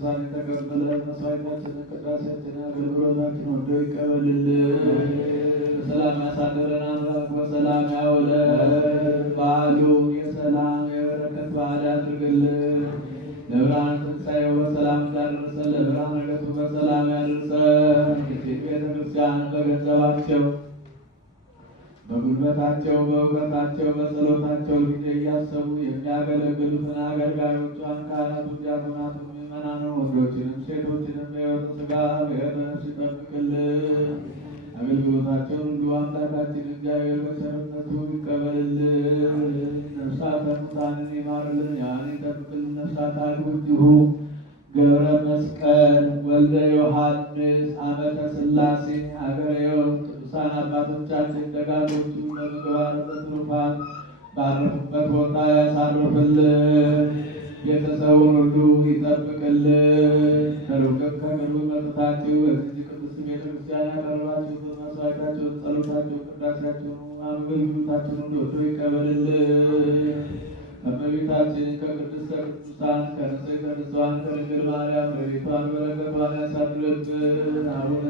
ቅዱሳን የተቀበለ መስዋዕታችንን ቅዳሴያችንን አገልግሎታችን ወዶ ይቀበልልን። በሰላም ያሳደረን አምላክ በሰላም ያውለን። በዓሉ የሰላም የበረከት በዓል ያድርግልን። ለብርሃነ ትንሣኤው በሰላም እንዳደረሰን ለብርሃነ ልደቱ በሰላም ያድርሰን። የሴት ቤተክርስቲያን በገንዘባቸው በጉልበታቸው በእውቀታቸው በጸሎታቸው ጊዜ እያሰቡ የሚያገለግሉትን አገልጋዮቿን ካህናቱን፣ ዲያቆናቱን፣ ምዕመናኑን ወንዶችንም ሴቶችንም በሕይወተ ሥጋ በሕይወተ ነፍስ ይጠብቅልን። አገልግሎታቸውን ሁሉ አምላካችን እግዚአብሔር በቸርነቱ ይቀበልልን። ነፍሳተ ሙታንን ይማርልን፣ ያን ይጠብቅልን። ነፍሳት አግብርቲሁ ገብረ መስቀል ወልደ ዮሐንስ አመተ ሥላሴ ሀገረ ሕይወት ቅዱሳን አባቶቻችን ደጋጎቹ በምግባር በትሩፋት ባረፉበት ቦታ ያሳርፍልን። ቤተሰቡን ሁሉ ይጠብቅልን። ከሩቅም ከቅርብ መጥታችሁ በዚህ ቅዱስ ቤተክርስቲያን ያቀረባችሁትን መስዋዕታችሁን፣ ጸሎታችሁን፣ ቅዳሴያችሁን፣ አገልግሎታችሁን ሁሉ ወዶ ይቀበልልን። ከእመቤታችን ከቅድስተ ቅዱሳን ከንጽሕተ ንጹሐን ከድንግል ማርያም ረድኤቷን በረከቷን ያሳድርብን። አቡነ